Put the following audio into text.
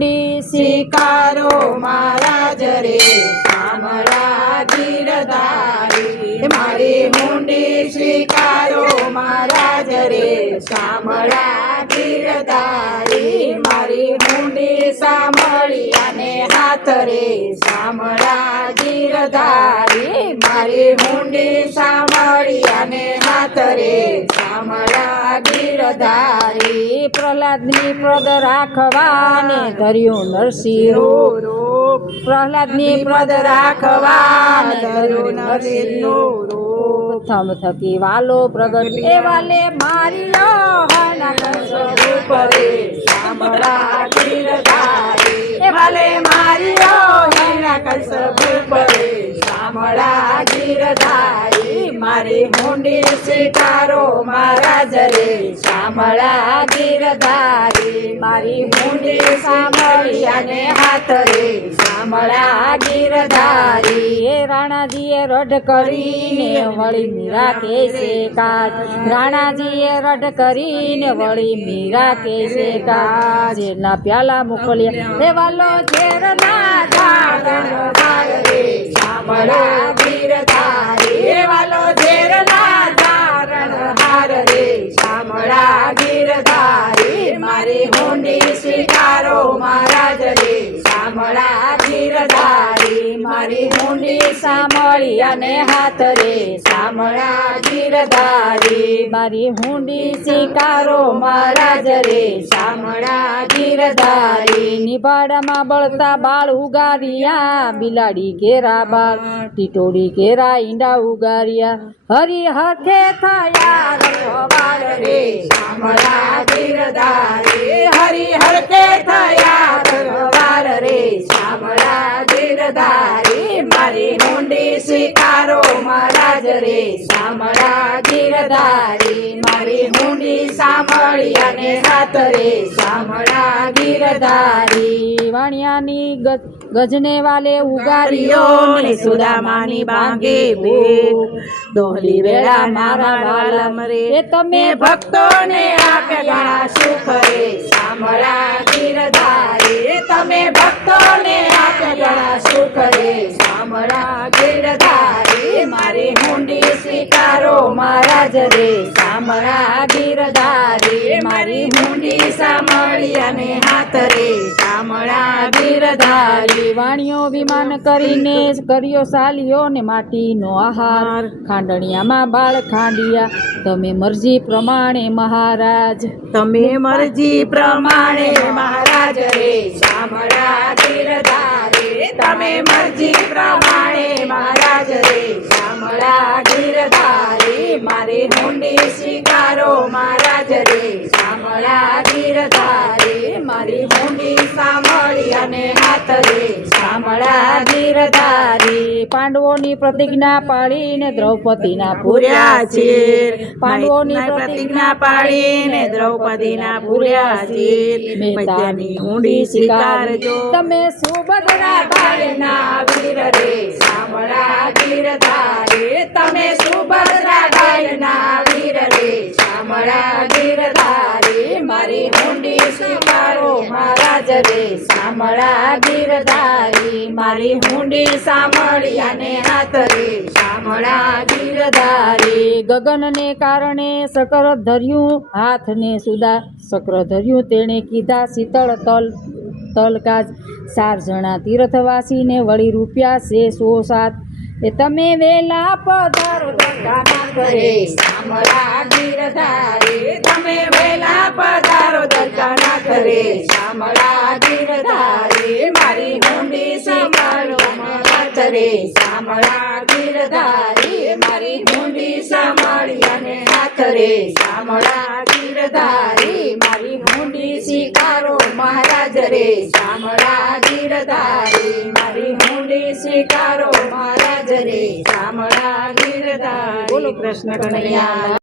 હુંડી શિકારો મહારાજ રે શામળા ગીરધારી મારી હુંડી શિકારો મહારાજ રે શામળા ગીરધારી મારી હુંડી સાંભળી અને હાથ રે શામળા ગીરધારી મારી હુંડી સાંભળી અને હાથ રે શામળા ગીરધારી પ્રહલાદની પ્રદ રાખવાને ધર્યું નરસિંહ રૂપ પ્રહલાદની પ્રદ રાખવા ધર્યું નરસિંહનું રૂપ થમ થકી વાલો પ્રગટ એ વાલે માર્યો સ્વરૂપ રે શામળા ગીરધારી એ વાલે માર્યો સ્વરૂપ રે શામળા ગીરધારી મારી હુંડી શિકારો મહારાજ રે શામળા ગીરધારી મારી હુંડી સાંભળી અને હાથ રે શામળા ગીરધારી એ રાણાજીએ રઢ કરીને વળી મીરા કેસે કાજ રાણાજીએ રઢ કરીને વળી મીરા કેસે કાજ જેના પ્યાલા મોકલ્યા એ વાલો ઝેરના ધાર રે શામળા ગીરધારી એ વાલો ઝેરના ધારણ હાર રે શામળા ગીરધારી મારી હુંડી સ્વીકારો મહારાજ રે શામળા ગીરધારી મારી હુંડી સાંભળી અને હાથ રે શામળા ગીરધારી મારી હુંડી સ્વીકારો મહારાજ રે શામળા ગીરધારી નિભાડામાં બળતા બાળ ઉગારિયા બિલાડી ઘેરા બાળ ટીટોડી ઘેરા ઈંડા ઉગારિયા હરી હાથે થયા રખવાળ રે શામળા ગીરધારી હરી હરતે થયા રખવાળ રે શામળા ગીરધારી મારી હુંડી સ્વીકારો મહારાજ રે શામળા ગીરધારી મારી હુંડી સાંભળી અને હાથ રે શામળા ગીરધારી વાણિયાની ગજને વાલે ઉગારીઓ ને સુદામાની બાંગે ભેટ દોહલી વેળા મારા વાલમ રે એ તમે ભક્તોને આપે ઘણા સુખ રે શામળા ગીરધારી તમે ભક્તોને આપે ઘણા સુખ રે શામળા ગીરધારી મારી હુંડી સ્વીકારો મહારાજ રે શામળા ગીરધારી મારી હુંડી સાંભળી અને હાથ રે શામળા ગીરધારી વાણિયો વિમાન કરીને કર્યો સાલિયો ને માટીનો આહાર ખાંડણિયામાં બાળ ખાંડિયા તમે મરજી પ્રમાણે મહારાજ તમે મરજી પ્રમાણે મહારાજ રે શામળા ગીરધારી તમે મરજી પ્રમાણે મહારાજ રે શામળા ગીરધારી મારી હુંડી સ્વીકારો મહારાજ રે શામળા ગીરધારી મારી હુંડી સાંભળી અને હાથ રે શામળા ગીરધારી પાંડવોની પ્રતિજ્ઞા પાડીને દ્રૌપદીના પૂર્યા છે પાંડવોની પ્રતિજ્ઞા પાડીને દ્રૌપદીના પૂર્યા છે મૈત્રીની હુંડી સ્વીકારજો તમે સુભદ્રા બાઈના વીર રે શામળા ગીરધારી તમે સુભદ્રા બાઈના વીર રે શામળા ગીરધારી મારી હુંડી સ્વીકારો મહારાજ રે શામળા ગીરધારી મારી હુંડી સાંભળી અને હાથ રે શામળા ગીરધારી ગગનને કારણે સકર ધર્યું હાથને સુદા સક્ર ધર્યું તેણે કીધા શીતળ તલકાજ 4 જણા તીર્થવાસીને વળી રૂપિયા છે 107 એ તમે વેલા પધારો રે શામળા ગીરધારી તમે વેલા પધારો દરકાનાથ રે શામળા ગીરધારી મારી હુંડી સાંભળો મહારાજ રે શામળા ગીરધારી મારી હુંડી સાંભળી અને હાથ રે શામળા ગીરધારી મારી હુંડી સ્વીકારો મહારાજ રે શામળા ગીરધારી મારી હુંડી સ્વીકારો મહારાજ રે શામળા ગીરધારી બોલો કૃષ્ણ કનૈયા